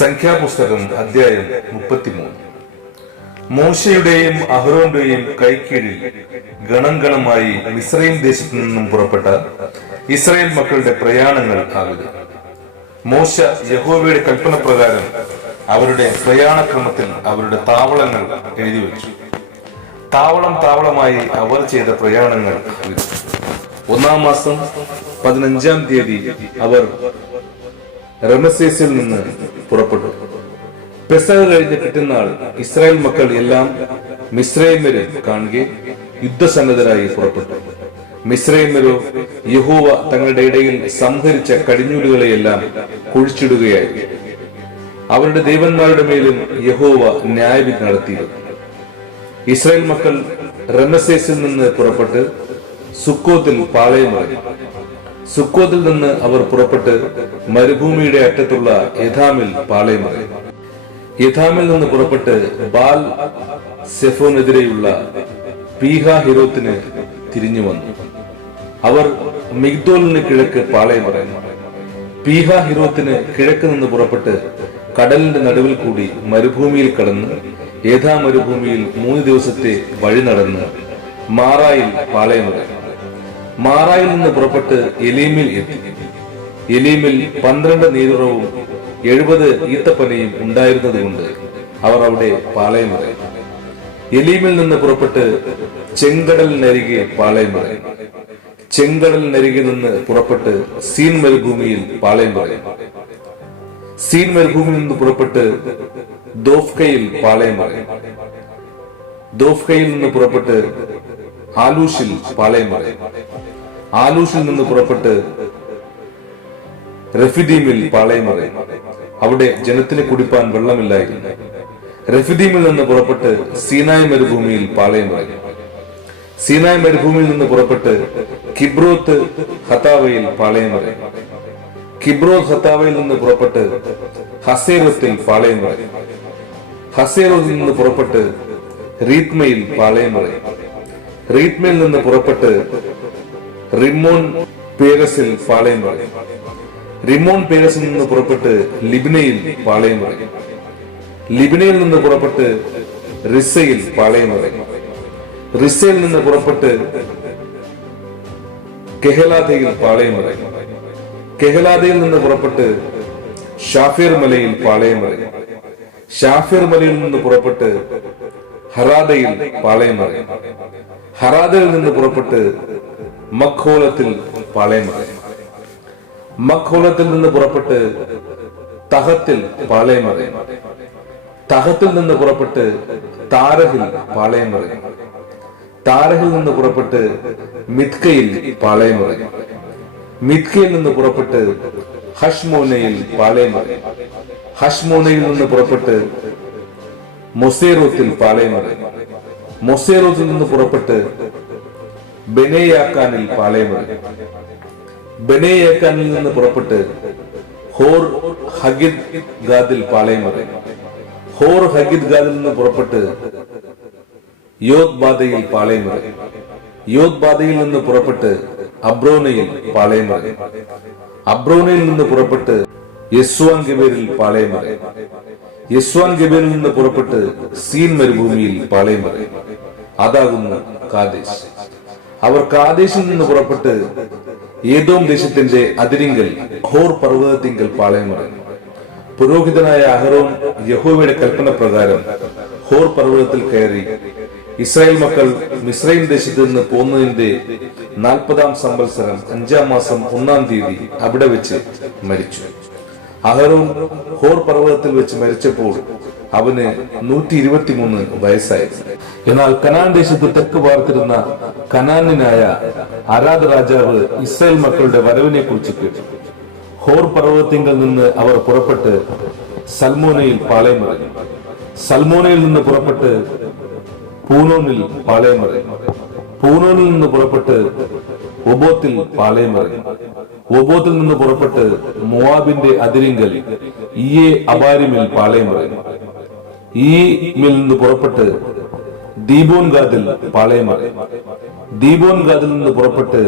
സംഖ്യാപുസ്തകം അധ്യായം 33. മോശയുടെയും അഹ്റോന്റെയും കൈക്കീഴിൽ ഗണം ഗണമായി മിസ്രയീം ദേശത്തു നിന്നും പുറപ്പെട്ട ഇസ്രായേൽ മക്കളുടെ പ്രയാണങ്ങൾ ആകുക. മോശ യഹോവയുടെ കൽപ്പന പ്രകാരം അവരുടെ പ്രയാണക്രമത്തിൽ അവരുടെ താവളങ്ങൾ എഴുതി വെച്ചു. താവളമായി അവർ ചെയ്ത പ്രയാണങ്ങൾ ആകുക. 1-ാം മാസം 15-ാം തീയതി അവർ റമസേസിൽ നിന്ന് പുറപ്പെട്ടു. പെസഹ കഴിഞ്ഞ് പിറ്റന്നാൾ ഇസ്രായേൽ മക്കൾ എല്ലാം മിസ്രയീമ്യരെ കാണുകെ യുദ്ധസന്നദ്ധരായി പുറപ്പെട്ടു. മിസ്രയീമ്യരോ യഹോവ തങ്ങളുടെ ഇടയിൽ സംഹരിച്ച കടിഞ്ഞൂലുകളെയെല്ലാം കുഴിച്ചിടുകയായി. അവരുടെ ദേവന്മാരുടെ മേലും യഹോവ ന്യായവിധി നടത്തിയിരുന്നു. ഇസ്രായേൽ മക്കൾ റമസേസിൽ നിന്ന് പുറപ്പെട്ട് സുക്കോത്തിൽ പാളയമിറങ്ങി. സുക്കോത്തിൽ നിന്ന് അവർ പുറപ്പെട്ട് മരുഭൂമിയുടെ അറ്റത്തുള്ള യഥാമിൽ പാളയമിറങ്ങി. യഥാമിൽ നിന്ന് പുറപ്പെട്ട് ബാൽ സെഫോനെതിരെയുള്ള പീഹാ ഹിരോത്തിന് തിരിഞ്ഞു വന്നു. അവർ മിഗ്ദോലിന് കിഴക്ക് പാളയമിറങ്ങി. പീഹാ ഹിരോത്തിന് കിഴക്ക് നിന്ന് പുറപ്പെട്ട് കടലിന്റെ നടുവിൽ കൂടി മരുഭൂമിയിൽ കടന്ന് യഥാ മരുഭൂമിയിൽ 3 ദിവസത്തെ വഴി നടന്ന് മാറായിൽ പാളയമിറങ്ങി. മാറായിൽ നിന്ന് പുറപ്പെട്ട് എലീമിൽ എത്തി. എലീമിൽ 12 നീരുറവും 70 ഈത്തപ്പനയും ഉണ്ടായിരുന്നത് കൊണ്ട് അവർ അവിടെ പാളയമിറങ്ങി. എലീമിൽ നിന്ന് പുറപ്പെട്ട് ചെങ്കടലിനരികെ പാളയമിറങ്ങി. ചെങ്കടലിനരികെ നിന്ന് പുറപ്പെട്ട് സീൻ മരുഭൂമിയിൽ പാളയമിറങ്ങി. സീൻ മരുഭൂമിയിൽ നിന്ന് പുറപ്പെട്ട് ദോഫ്കയിൽ പാളയമിറങ്ങി. ദോഫ്കയിൽ നിന്ന് പുറപ്പെട്ട് ആലൂഷിൽ പാളയമിറങ്ങി. ആലൂഷിൽ നിന്ന് പുറപ്പെട്ട് റഫിദീമിൽ പാളയമിറങ്ങി. അവിടെ ജനത്തിന് കുടിപ്പാൻ വെള്ളമില്ലായിരുന്നു. റഫിദീമിൽ നിന്ന് പുറപ്പെട്ട് സീനായ് മരുഭൂമിയിൽ പാളയമിറങ്ങി. സീനായ് മരുഭൂമിയിൽ നിന്ന് പുറപ്പെട്ട് കിബ്രോത്ത് ഹത്താവയിൽ പാളയമിറങ്ങി. കിബ്രോത്ത് ഹത്താവയിൽ നിന്ന് പുറപ്പെട്ട് ഹസേറത്തിൽ പാളയമിറങ്ങി. ഹസേറത്തിൽ നിന്ന് പുറപ്പെട്ട് റീത്മയിൽ പാളയമിറങ്ങി. റീത്മയിൽ നിന്ന് പുറപ്പെട്ട് റിമ്മോൻ പേരസിൽ പാളയമിറങ്ങി. റിമ്മോൻ പേരസിൽ നിന്ന് പുറപ്പെട്ട് ലിബ്നയിൽ പാളയമിറങ്ങി. ലിബ്നയിൽ നിന്ന് പുറപ്പെട്ട് റിസയിൽ പാളയമിറങ്ങി. റിസയിൽ നിന്ന് പുറപ്പെട്ട് കെഹലാദയിൽ പാളയമിറങ്ങി. കെഹലാദയിൽ നിന്ന് പുറപ്പെട്ട് ഷാഫിർ മലയിൽ പാളയമിറങ്ങി. ഷാഫിർ മലയിൽ നിന്ന് പുറപ്പെട്ട് ഹറാദയിൽ പാളയമിറങ്ങി. ഹറാദയിൽ നിന്ന് പുറപ്പെട്ട് മഖ്ഹോലത്തിൽ പാളയമിറങ്ങി. മഖ്ഹോലത്തിൽ നിന്ന് പുറപ്പെട്ട് തഹത്തിൽ പാളയമിറങ്ങി. തഹത്തിൽ നിന്ന് പുറപ്പെട്ട് താരഹിൽ പാളയമിറങ്ങി. താരഹിൽ നിന്ന് പുറപ്പെട്ട് മിത്കയിൽ പാളയമിറങ്ങി. മിത്കയിൽ നിന്ന് പുറപ്പെട്ട് ഹഷ്മോനയിൽ പാളയമിറങ്ങി. ഹഷ്മോനയിൽ നിന്ന് പുറപ്പെട്ട് മൊസേറോത്തിൽ പാളയമിറങ്ങി. മൊസേറോത്തിൽ നിന്ന് പുറപ്പെട്ട് ബെനേയാക്കാനിൽ പാളയമിറങ്ങി. ബെനേയാക്കാനിൽ നിന്ന് പുറപ്പെട്ട് ഹോർ ഹഗിദ് ഗാദിൽ പാളയമിറങ്ങി. ഹോർ ഹഗിദ് ഗാദിൽ നിന്ന് പുറപ്പെട്ട് യോദ്ബാദയിൽ പാളയമിറങ്ങി. യോദ്ബാദയിൽ നിന്ന് പുറപ്പെട്ട് അബ്രോനയിൽ പാളയമിറങ്ങി. അബ്രോനയിൽ നിന്ന് പുറപ്പെട്ട് യെസ്വാൻ ഗബേരിൽ പാളയമിറങ്ങി. യെസ്വാൻ ഗബേരിൽ നിന്ന് പുറപ്പെട്ട് സീൻ മരുഭൂമിയിൽ പാളയമിറങ്ങി. അതാകുന്നു കാദേശ്. അവർ കാദേശിൽ നിന്ന് പുറപ്പെട്ട് ഏദോം ദേശത്തിന്റെ അതിരിങ്കൽ ഹോർ പർവ്വതത്തിങ്കൽ പാളയമിറങ്ങി. പുരോഹിതനായ അഹ്റോൻ യഹോവയുടെ കൽപ്പന പ്രകാരം ഹോർ പർവ്വതത്തിൽ കയറി ഇസ്രായേൽ മക്കൾ മിസ്രയീം ദേശത്ത് നിന്ന് പോന്നതിന്റെ 40-ാം സംവത്സരം 5-ാം മാസം 1-ാം തീയതി അവിടെ വെച്ച് മരിച്ചു. അഹ്റോൻ ഹോർ പർവ്വതത്തിൽ വെച്ച് മരിച്ചപ്പോൾ അവന് 123 വയസ്സായിരുന്നു. എന്നാൽ കനാൻ ദേശത്ത് തെക്ക് പാർത്തിരുന്ന കനാന്യനായ അരാദ് രാജാവ് ഇസ്രായേൽ മക്കളുടെ വരവിനെ കുറിച്ച് കേട്ടു. ഹോർ പർവ്വതത്തിങ്കൽ നിന്ന് അവർ പുറപ്പെട്ട് സൽമോനയിൽ പാളയമിറങ്ങി. സൽമോനയിൽ നിന്ന് പുറപ്പെട്ട് പൂനോനിൽ പാളയമിറങ്ങി. പൂനോനിൽ നിന്ന് പുറപ്പെട്ട് ഒബോത്തിൽ പാളയമിറങ്ങി. ഒബോത്തിൽ നിന്ന് പുറപ്പെട്ട് മോവാബിന്റെ അതിരിങ്കൽ ഈയെ അബാരിമിൽ പാളയമിറങ്ങി. ഈമിൽ നിന്ന് പുറപ്പെട്ട് ദീബോൻ ഗാദിൽ പാളയമിറങ്ങി. ദീബോൻ ഗാദിൽ നിന്ന് പുറപ്പെട്ട്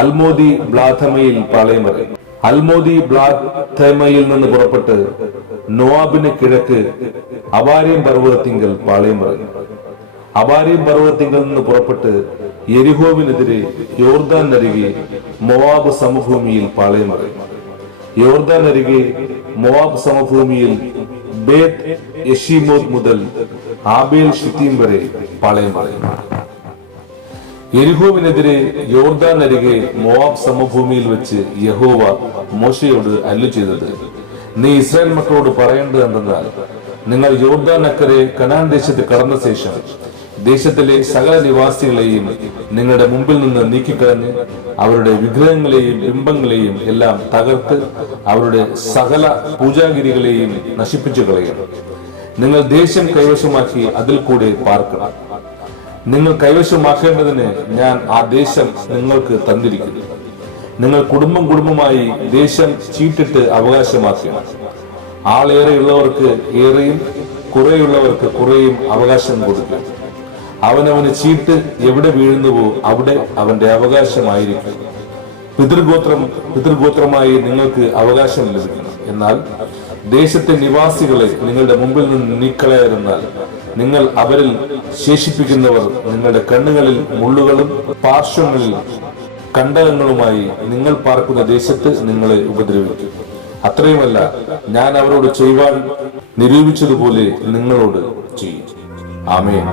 അൽമോദി ബ്ലാഥമയിൽ പാളയമിറങ്ങി. അൽമോദി ബ്ലാഥമയിൽ നിന്ന് പുറപ്പെട്ട് നോവാബിന് കിഴക്ക് അബാരീം പർവ്വതത്തിങ്കൽ പാളയം പറയും. അബാരീം പർവ്വതത്തിങ്കൽ നിന്ന് പുറപ്പെട്ട് യെരിഹോവിനെതിരെ യോർദാൻ അരികെ മോവാബ് സമഭൂമിയിൽ പാളയം പറയും. യോർദാൻ അരികെ മോവാബ് സമഭൂമിയിൽ ബേത് യെശീമോത്ത് മുതൽ ആബേൽ ഷിത്തീം വരെ പാളയം പറയും. യെരിഹോവിനെതിരെ യോർദാൻ അരികെ മോവാബ് സമഭൂമിയിൽ വെച്ച് യഹോവ മോശയോട് അരുളി ചെയ്തത്, നീ ഇസ്രായേൽ മക്കളോട് പറയേണ്ടത് എന്തെന്നാൽ, നിങ്ങൾ യോർദാൻ അക്കരെ കനാൻ ദേശത്ത് കടന്ന ശേഷം ദേശത്തിലെ സകല നിവാസികളെയും നിങ്ങളുടെ മുമ്പിൽ നിന്ന് നീക്കിക്കളഞ്ഞ് അവരുടെ വിഗ്രഹങ്ങളെയും ബിംബങ്ങളെയും എല്ലാം തകർത്ത് അവരുടെ സകല പൂജാഗിരികളെയും നശിപ്പിച്ചു കളയണം. നിങ്ങൾ ദേശം കൈവശമാക്കി അതിൽ കൂടെ പാർക്കണം. നിങ്ങൾ കൈവശമാക്കേണ്ടതിന് ഞാൻ ആ ദേശം നിങ്ങൾക്ക് തന്നിരിക്കുന്നു. നിങ്ങൾ കുടുംബം കുടുംബമായി ദേശം ചീട്ടിട്ട് അവകാശമാക്കണം. ആളേറെയുള്ളവർക്ക് ഏറെയും കുറെയുള്ളവർക്ക് കുറെയും അവകാശം കൊടുക്കുക. അവനവന് ചീട്ട് എവിടെ വീഴുന്നുവോ അവിടെ അവന്റെ അവകാശമായിരിക്കും. പിതൃഗോത്രമായി നിങ്ങൾക്ക് അവകാശം ലഭിക്കണം. എന്നാൽ ദേശത്തെ നിവാസികളെ നിങ്ങളുടെ മുമ്പിൽ നിന്ന് നീക്കളയായിരുന്നാൽ നിങ്ങൾ അവരിൽ ശേഷിപ്പിക്കുന്നവർ നിങ്ങളുടെ കണ്ണുകളിൽ മുള്ളുകളും പാർശ്വങ്ങളിൽ കണ്ടകങ്ങളുമായി നിങ്ങൾ പാർക്കുന്ന ദേശത്ത് നിങ്ങളെ ഉപദ്രവിക്കും. അത്രയുമല്ല, ഞാൻ അവരോട് ചെയ്യുവാൻ നിരൂപിച്ചതുപോലെ നിങ്ങളോട് ചെയ്യും. ആമേൻ.